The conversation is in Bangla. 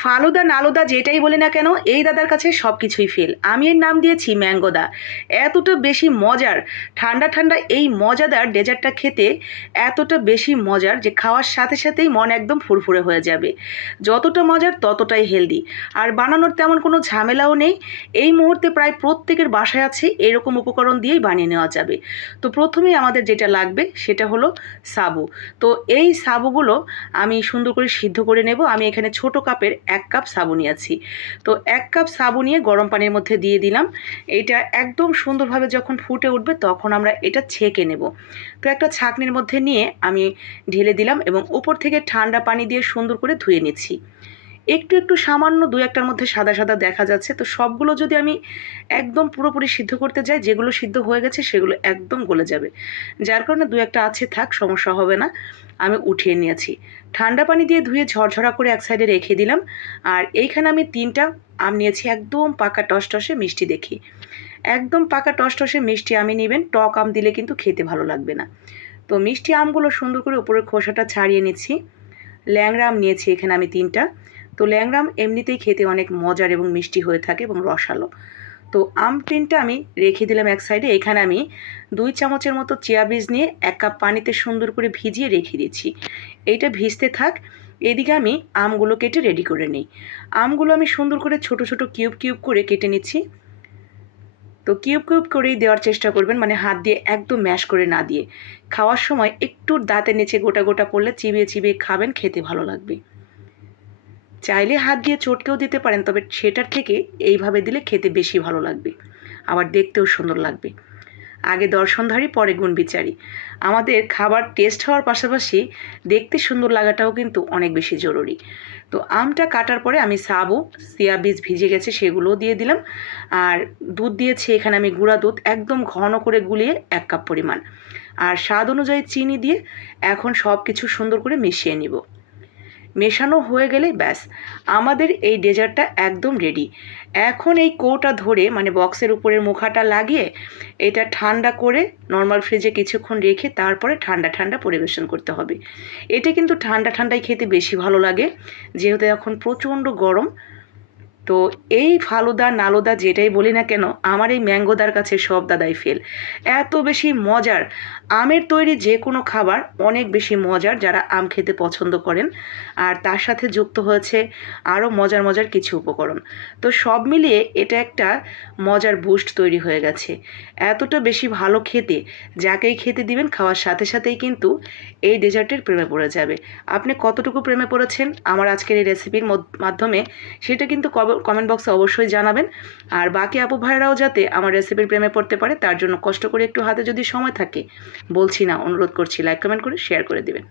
ফালুদা নালুদা যেটাই বলি না কেন, এই দাদার কাছে সব কিছুই ফেল আমি এর নাম দিয়েছি ম্যাঙ্গোদা। এতটা বেশি মজার, ঠান্ডা ঠান্ডা এই মজাদার ডেজার্টটা খেতে এতটা বেশি মজার যে খাওয়ার সাথে সাথেই মন একদম ফুরফুরে হয়ে যাবে। যতটা মজার ততটাই হেলদি আর বানানোর তেমন কোনো ঝামেলাও নেই। এই মুহূর্তে প্রায় প্রত্যেকের বাসায় আছে এরকম উপকরণ দিয়েই বানিয়ে নেওয়া যাবে। তো প্রথমেই আমাদের যেটা লাগবে সেটা হলো সাবু। তো এই সাবুগুলো আমি সুন্দর করে সিদ্ধ করে নেব। আমি এখানে ছোট কাপের এক কাপ সাবু নিয়েছি। তো এক কাপ সাবু নিয়ে গরম পানির মধ্যে দিয়ে দিলাম। এটা একদম সুন্দরভাবে যখন ফুটে উঠবে তখন আমরা এটা ছেঁকে নেব। তো একটা ছাঁকনির মধ্যে নিয়ে আমি ঢেলে দিলাম এবং উপর থেকে ঠান্ডা পানি দিয়ে সুন্দর করে ধুয়ে নিচ্ছি। একটু একটু সামান্য দু একটার মধ্যে সাদা সাদা দেখা যাচ্ছে। তো সবগুলো যদি আমি একদম পুরোপুরি সিদ্ধ করতে যাই, যেগুলো সিদ্ধ হয়ে গেছে সেগুলো একদম গলে যাবে। যার কারণে দু একটা আছে থাক, সমস্যা হবে না। আমি উঠিয়ে নিয়েছি। ঠান্ডা পানি দিয়ে ধুয়ে ঝরঝরা করে এক সাইডে রেখে দিলাম। আর এইখানে আমি তিনটা আম নিয়েছি, একদম পাকা টসটসে মিষ্টি দেখি। একদম পাকা টসটসে মিষ্টি আমি নেবেন, টক আম দিলে কিন্তু খেতে ভালো লাগবে না। তো মিষ্টি আমগুলো সুন্দর করে উপরের খোসাটা ছাড়িয়ে নিচ্ছি। ল্যাংড়া আম নিয়েছি এখানে আমি তিনটা। তো ল্যাংড়া এমনিতেই খেতে অনেক মজার এবং মিষ্টি হয়ে থাকে এবং রসালো। তো আম তিনটা আমি রেখে দিলাম এক সাইডে এখানে আমি দুই চামচের মতো চিয়া বীজ নিয়ে এক কাপ পানিতে সুন্দর করে ভিজিয়ে রেখে দিচ্ছি। এইটা ভিজতে থাক, এদিকে আমি আমগুলো কেটে রেডি করে নিই। আমগুলো আমি সুন্দর করে ছোট ছোট কিউব কিউব করে কেটে নিচ্ছি। তো কিউব কিউব করেই দেওয়ার চেষ্টা করবেন মানে হাত দিয়ে একদম ম্যাশ করে না দিয়ে। খাওয়ার সময় একটু দাঁতের নিচে গোটা গোটা পড়লে চিবিয়ে চিবিয়ে খাবেন, খেতে ভালো লাগবে। চাইলে হাত দিয়ে চটকেও দিতে পারেন, তবে সেটার থেকে এইভাবে দিলে খেতে বেশি ভালো লাগবে। আবার দেখতেও সুন্দর লাগবে। আগে দর্শনধারী, পরে গুণবিচারী। আমাদের খাবার টেস্ট হওয়ার পাশাপাশি দেখতে সুন্দর লাগাটাও কিন্তু অনেক বেশি জরুরি। তো আমটা কাটার পরে আমি সাবু, সিয়া বীজ ভিজে গেছে, সেগুলোও দিয়ে দিলাম। আর দুধ দিয়েছি, এখানে আমি গুঁড়া দুধ, একদম ঘন করে গুলিয়ে এক কাপ পরিমাণ। আর স্বাদ অনুযায়ী চিনি দিয়ে এখন সব কিছু সুন্দর করে মিশিয়ে নিব। মেশানো হয়ে গেলে ব্যাস। আমাদের এই ডেজার্টটা একদম রেডি এখন এই কোটা ধরে মানে বক্সের উপরের মুখাটা লাগিয়ে, এটা ঠান্ডা করে নর্মাল ফ্রিজে কিছুক্ষণ রেখে তারপরে ঠান্ডা ঠান্ডা পরিবেশন করতে হবে। এটা কিন্তু ঠান্ডা ঠান্ডায় খেতে বেশি ভালো লাগে, যেহেতু এখন প্রচণ্ড গরম। তো এই ফালুদা নালুদা যেটাই বলি না কেন, আমার এই ম্যাঙ্গোদার কাছে সব দাদাই ফেল এত বেশি মজার। আমের তৈরি যে কোনো খাবার অনেক বেশি মজার যারা আম খেতে পছন্দ করেন। আর তার সাথে যুক্ত হয়েছে আরও মজার মজার কিছু উপকরণ। তো সব মিলিয়ে এটা একটা মজার বুস্ট তৈরি হয়ে গেছে। এতটা বেশি ভালো খেতে, যাকেই খেতে দিবেন, খাওয়ার সাথে সাথেই কিন্তু এই ডেজার্টের প্রেমে পড়ে যাবে। আপনি কতটুকু প্রেমে পড়েছেন? আমার আজকের এই রেসিপির মাধ্যমে সেটা কিন্তু কমেন্ট বক্সে অবশ্যই জানাবেন। আর বাকি আপু ভাইরাও যাতে আমার রেসিপির প্রেমে পড়তে পারে, তার জন্য কষ্ট করে একটু হাতে যদি সময় থাকে, বলছি না, অনুরোধ করছি লাইক কমেন্ট করে শেয়ার করে দিবেন।